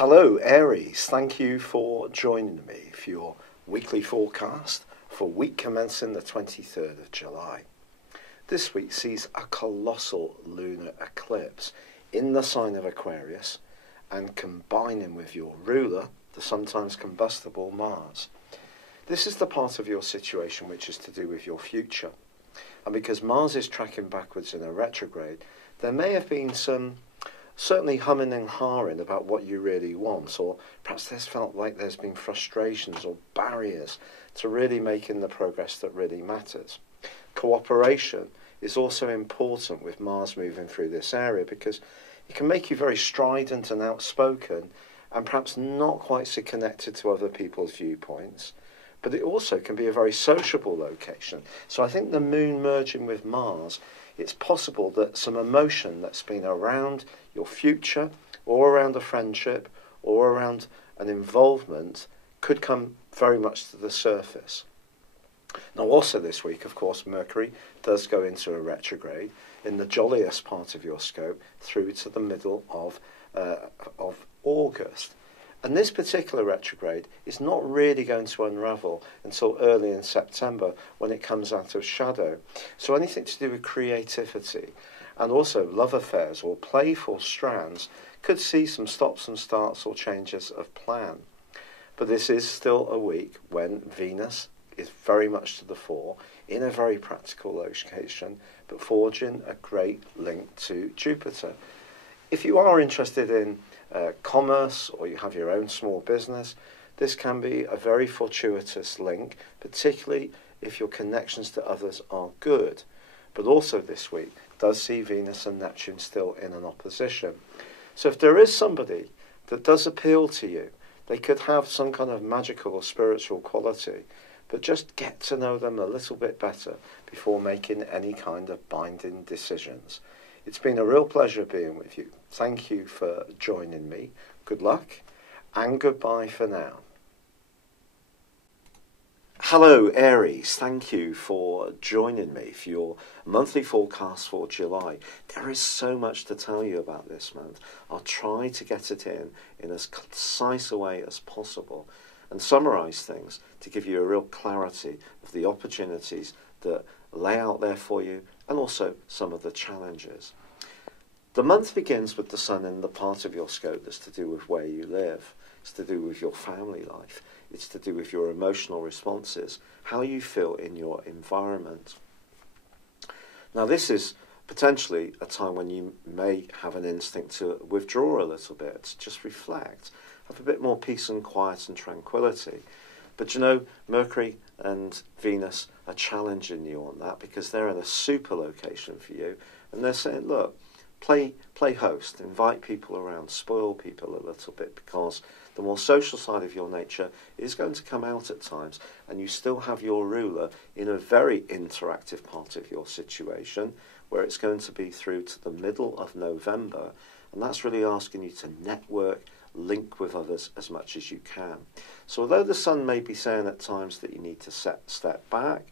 Hello Aries, thank you for joining me for your weekly forecast for week commencing the 23rd of July. This week sees a colossal lunar eclipse in the sign of Aquarius and combining with your ruler, the sometimes combustible Mars. This is the part of your situation which is to do with your future. And because Mars is tracking backwards in a retrograde, there may have been some certainly humming and hawing about what you really want, or perhaps there's felt like there's been frustrations or barriers to really making the progress that really matters. Cooperation is also important with Mars moving through this area because it can make you very strident and outspoken and perhaps not quite so connected to other people's viewpoints. But it also can be a very sociable location. So I think the moon merging with Mars, it's possible that some emotion that's been around your future or around a friendship or around an involvement could come very much to the surface. Now also this week, of course, Mercury does go into a retrograde in the jolliest part of your scope through to the middle of August. And this particular retrograde is not really going to unravel until early in September when it comes out of shadow. So anything to do with creativity and also love affairs or playful strands could see some stops and starts or changes of plan. But this is still a week when Venus is very much to the fore in a very practical location, but forging a great link to Jupiter. If you are interested in commerce or you have your own small business, this can be a very fortuitous link, particularly if your connections to others are good. But also this week does see Venus and Neptune still in an opposition. So if there is somebody that does appeal to you, they could have some kind of magical or spiritual quality, but just get to know them a little bit better before making any kind of binding decisions. It's been a real pleasure being with you. Thank you for joining me. Good luck and goodbye for now. Hello Aries, thank you for joining me for your monthly forecast for July. There is so much to tell you about this month. I'll try to get it in as concise a way as possible and summarise things to give you a real clarity of the opportunities that lay out there for you and also some of the challenges. The month begins with the sun in the part of your scope that's to do with where you live. It's to do with your family life. It's to do with your emotional responses, how you feel in your environment. Now this is potentially a time when you may have an instinct to withdraw a little bit, to just reflect, have a bit more peace and quiet and tranquility. But you know, Mercury and Venus are challenging you on that because they're in a super location for you. And they're saying, look, play host, invite people around, spoil people a little bit because the more social side of your nature is going to come out at times and you still have your ruler in a very interactive part of your situation where it's going to be through to the middle of November, and that's really asking you to network, link with others as much as you can. So although the sun may be saying at times that you need to step back,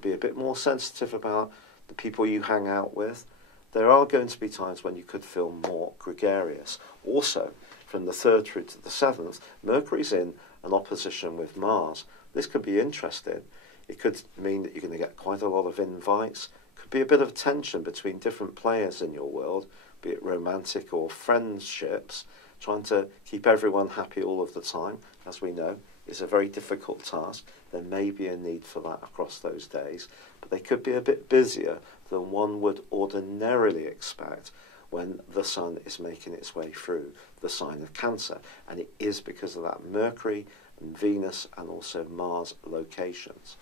be a bit more sensitive about the people you hang out with, there are going to be times when you could feel more gregarious. Also, from the 3rd through to the 7th, Mercury's in an opposition with Mars. This could be interesting. It could mean that you're going to get quite a lot of invites. Could be a bit of tension between different players in your world, be it romantic or friendships. Trying to keep everyone happy all of the time, as we know, is a very difficult task. There may be a need for that across those days, but they could be a bit busier than one would ordinarily expect when the sun is making its way through the sign of Cancer. And it is because of that Mercury and Venus and also Mars locations.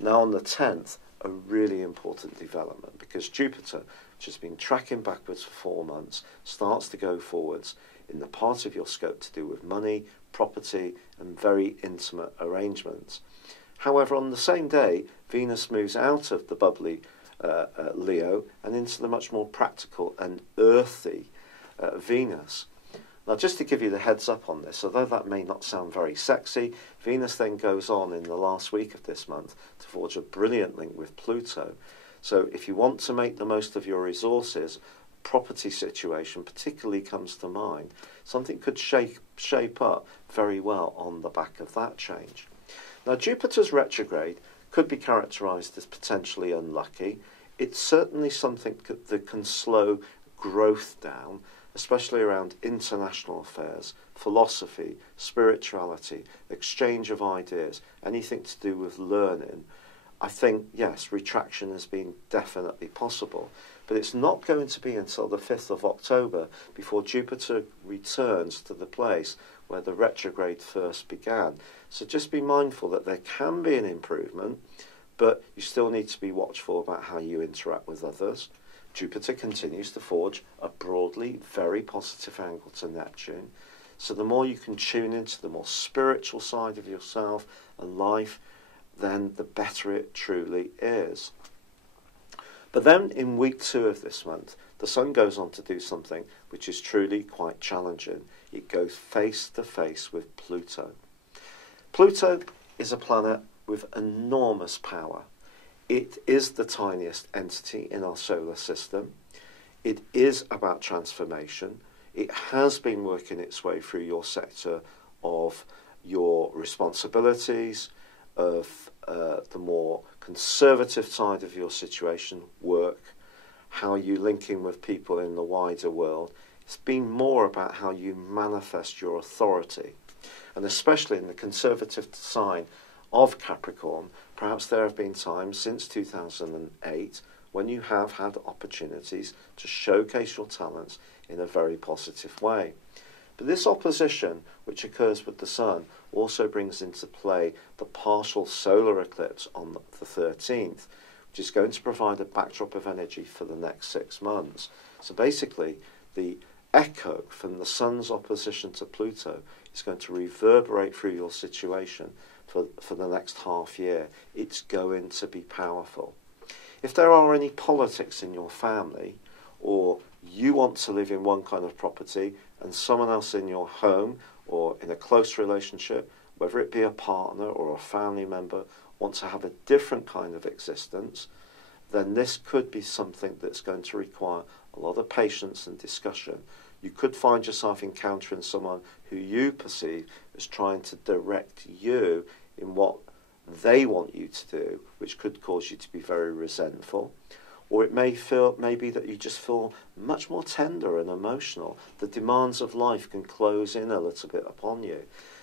Now on the 10th, a really important development because Jupiter, which has been tracking backwards for 4 months, starts to go forwards in the part of your scope to do with money, property and very intimate arrangements. However, on the same day, Venus moves out of the bubbly Leo and into the much more practical and earthy Venus. Now, just to give you the heads up on this, although that may not sound very sexy, Venus then goes on in the last week of this month to forge a brilliant link with Pluto. So if you want to make the most of your resources, property situation particularly comes to mind. Something could shape up very well on the back of that change. Now, Jupiter's retrograde could be characterised as potentially unlucky. It's certainly something that can slow growth down, especially around international affairs, philosophy, spirituality, exchange of ideas, anything to do with learning. I think, yes, retraction has been definitely possible, but it's not going to be until the 5th of October before Jupiter returns to the place where the retrograde first began. So just be mindful that there can be an improvement, but you still need to be watchful about how you interact with others. Jupiter continues to forge a broadly very positive angle to Neptune. So the more you can tune into the more spiritual side of yourself and life, then the better it truly is. But then in week 2 of this month, the Sun goes on to do something which is truly quite challenging. It goes face to face with Pluto. Pluto is a planet with enormous power. It is the tiniest entity in our solar system. It is about transformation. It has been working its way through your sector of your responsibilities, of the more conservative side of your situation, work, how you link in with people in the wider world. It's been more about how you manifest your authority. And especially in the conservative sign of Capricorn, perhaps there have been times since 2008 when you have had opportunities to showcase your talents in a very positive way. But this opposition, which occurs with the Sun, also brings into play the partial solar eclipse on the 13th, which is going to provide a backdrop of energy for the next 6 months. So basically, the echo from the Sun's opposition to Pluto is going to reverberate through your situation for the next half year. It's going to be powerful. If there are any politics in your family, or you want to live in one kind of property and someone else in your home or in a close relationship, whether it be a partner or a family member, wants to have a different kind of existence, then this could be something that's going to require a lot of patience and discussion. You could find yourself encountering someone who you perceive as trying to direct you in what they want you to do, which could cause you to be very resentful. Or it may be that you just feel much more tender and emotional. The demands of life can close in a little bit upon you.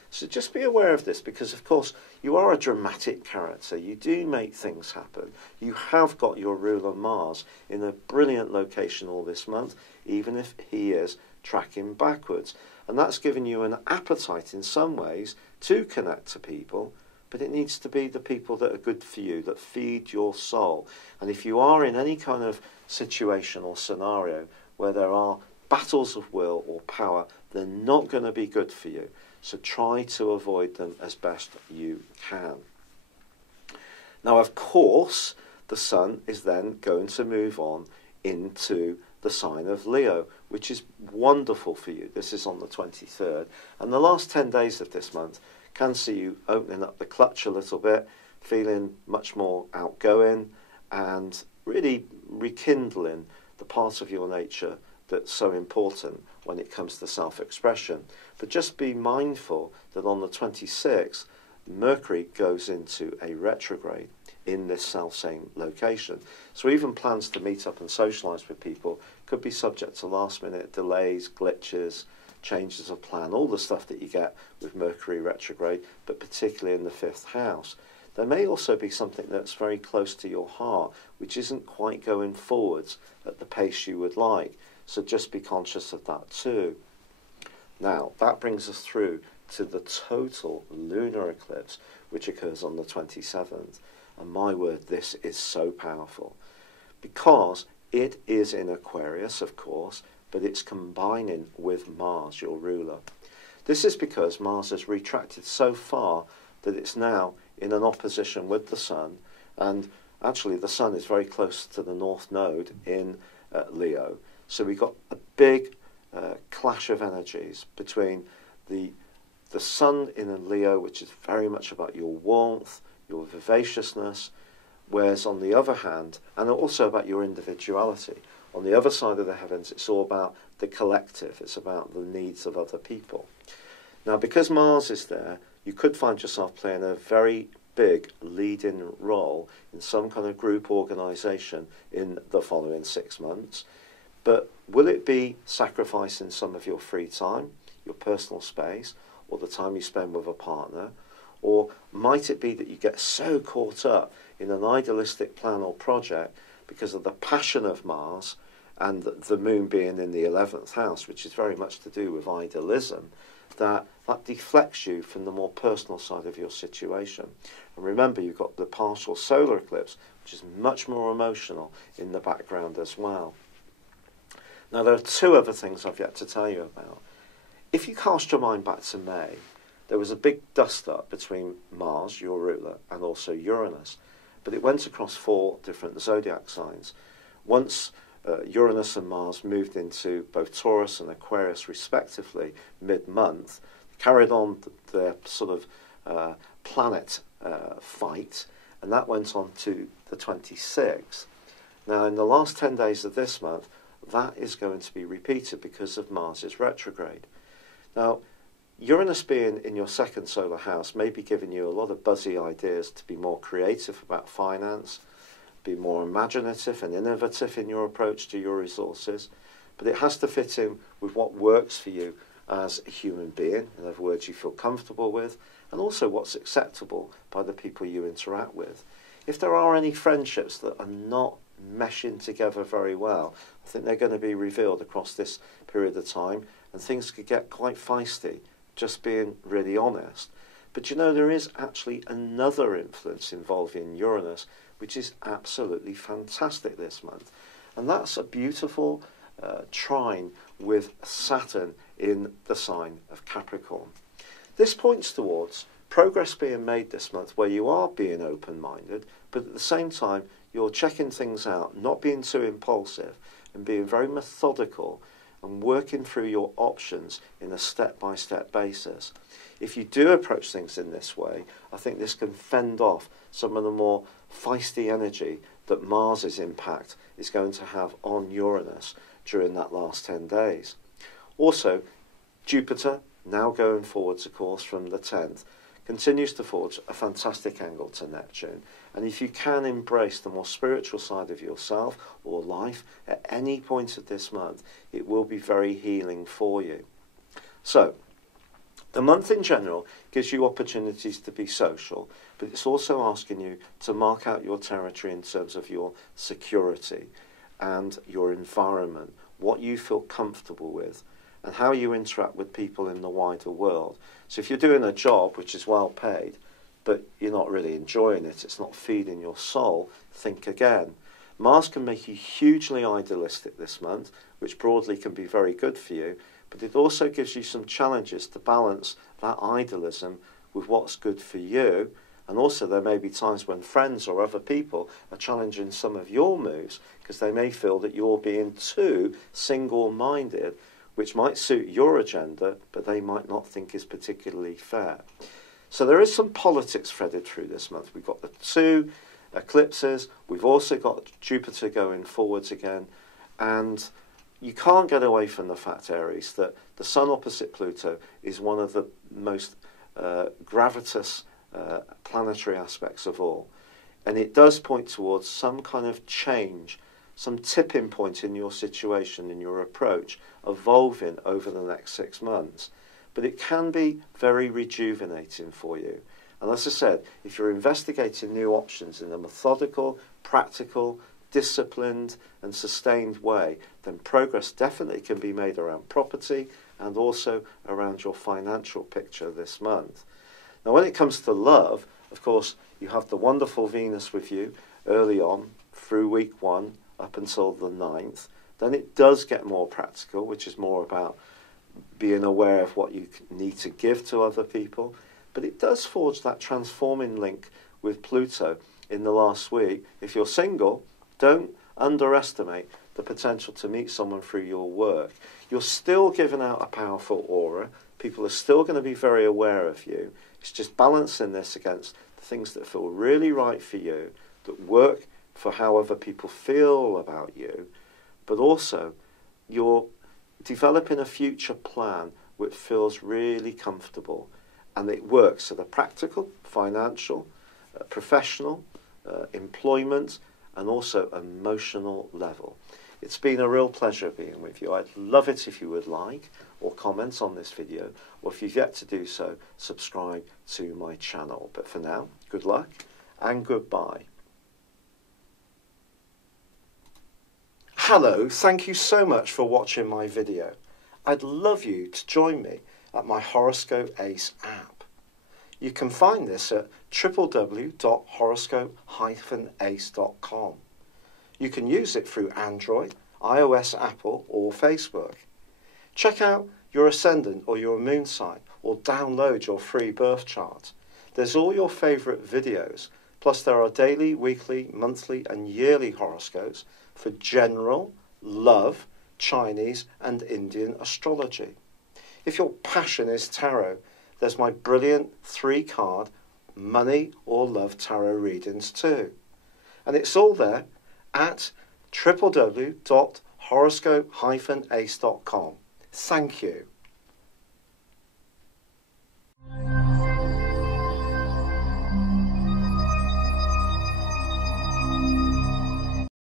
So just be aware of this, because of course you are a dramatic character. You do make things happen. You have got your ruler Mars in a brilliant location all this month, even if he is tracking backwards. And that's given you an appetite in some ways to connect to people, but it needs to be the people that are good for you, that feed your soul. And if you are in any kind of situation or scenario where there are battles of will or power, they're not going to be good for you. So try to avoid them as best you can. Now, of course, the Sun is then going to move on into the sign of Leo, which is wonderful for you. This is on the 23rd. And the last 10 days of this month can see you opening up the clutch a little bit, feeling much more outgoing and really rekindling the part of your nature that's so important when it comes to self-expression. But just be mindful that on the 26th, Mercury goes into a retrograde in this self-same location. So even plans to meet up and socialise with people could be subject to last-minute delays, glitches, changes of plan, all the stuff that you get with Mercury retrograde, but particularly in the 5th house. There may also be something that's very close to your heart, which isn't quite going forwards at the pace you would like. So just be conscious of that too. Now, that brings us through to the total lunar eclipse, which occurs on the 27th. And my word, this is so powerful, because it is in Aquarius, of course, but it's combining with Mars, your ruler. This is because Mars has retracted so far that it's now in an opposition with the Sun, and actually the Sun is very close to the North Node in Leo. So we've got a big clash of energies between the Sun in Leo, which is very much about your warmth, your vivaciousness, Whereas on the other hand, and also about your individuality, on the other side of the heavens, it's all about the collective. It's about the needs of other people. Now, because Mars is there, you could find yourself playing a very big leading role in some kind of group organisation in the following 6 months. But will it be sacrificing some of your free time, your personal space, or the time you spend with a partner? Or might it be that you get so caught up in an idealistic plan or project because of the passion of Mars and the moon being in the 11th house, which is very much to do with idealism, that deflects you from the more personal side of your situation? And remember, you've got the partial solar eclipse, which is much more emotional in the background as well. Now, there are 2 other things I've yet to tell you about. If you cast your mind back to May, there was a big dust-up between Mars, your ruler, and also Uranus. But it went across 4 different zodiac signs. Once Uranus and Mars moved into both Taurus and Aquarius, respectively, mid-month, carried on their sort of planet fight, and that went on to the 26th. Now, in the last 10 days of this month, that is going to be repeated because of Mars's retrograde. Now, Uranus being in your 2nd solar house may be giving you a lot of buzzy ideas to be more creative about finance, be more imaginative and innovative in your approach to your resources, but it has to fit in with what works for you as a human being, in other words, you feel comfortable with, and also what's acceptable by the people you interact with. If there are any friendships that are not meshing together very well, I think they're going to be revealed across this period of time, and things could get quite feisty, just being really honest. But you know, there is actually another influence involving Uranus, which is absolutely fantastic this month. And that's a beautiful trine with Saturn in the sign of Capricorn. This points towards progress being made this month where you are being open-minded, but at the same time, you're checking things out, not being too impulsive, and being very methodical and working through your options in a step-by-step basis. If you do approach things in this way, I think this can fend off some of the more feisty energy that Mars's impact is going to have on Uranus during that last 10 days. Also, Jupiter, now going forwards, of course, from the 10th, continues to forge a fantastic angle to Neptune. And if you can embrace the more spiritual side of yourself or life at any point of this month, it will be very healing for you. So, the month in general gives you opportunities to be social, but it's also asking you to mark out your territory in terms of your security and your environment, what you feel comfortable with, and how you interact with people in the wider world. So if you're doing a job which is well paid, but you're not really enjoying it, it's not feeding your soul, think again. Mars can make you hugely idealistic this month, which broadly can be very good for you, but it also gives you some challenges to balance that idealism with what's good for you. And also there may be times when friends or other people are challenging some of your moves because they may feel that you're being too single-minded, which might suit your agenda, but they might not think is particularly fair. So there is some politics threaded through this month. We've got the 2 eclipses. We've also got Jupiter going forwards again. And you can't get away from the fact, Aries, that the Sun opposite Pluto is one of the most gravitous planetary aspects of all. And it does point towards some kind of change, some tipping point in your situation, in your approach, evolving over the next 6 months. But it can be very rejuvenating for you. And as I said, if you're investigating new options in a methodical, practical, disciplined and sustained way, then progress definitely can be made around property and also around your financial picture this month. Now, when it comes to love, of course, you have the wonderful Venus with you early on through week 1 up until the 9th. Then it does get more practical, which is more about being aware of what you need to give to other people. But it does forge that transforming link with Pluto in the last week. If you're single, don't underestimate the potential to meet someone through your work. You're still giving out a powerful aura. People are still going to be very aware of you. It's just balancing this against the things that feel really right for you, that work for how other people feel about you, but also you're developing a future plan which feels really comfortable, and it works at a practical, financial, professional, employment, and also emotional level. It's been a real pleasure being with you. I'd love it if you would like or comment on this video, or if you've yet to do so, subscribe to my channel. But for now, good luck and goodbye. Hello, thank you so much for watching my video. I'd love you to join me at my Horoscope Ace app. You can find this at www.horoscope-ace.com. You can use it through Android, iOS, Apple, or Facebook. Check out your ascendant or your moon sign, or download your free birth chart. There's all your favourite videos, plus there are daily, weekly, monthly and yearly horoscopes for general, love, Chinese and Indian astrology. If your passion is tarot, there's my brilliant 3-card money or love tarot readings too. And it's all there at www.horoscope-ace.com. Thank you.